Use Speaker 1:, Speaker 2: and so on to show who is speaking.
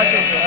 Speaker 1: propósito.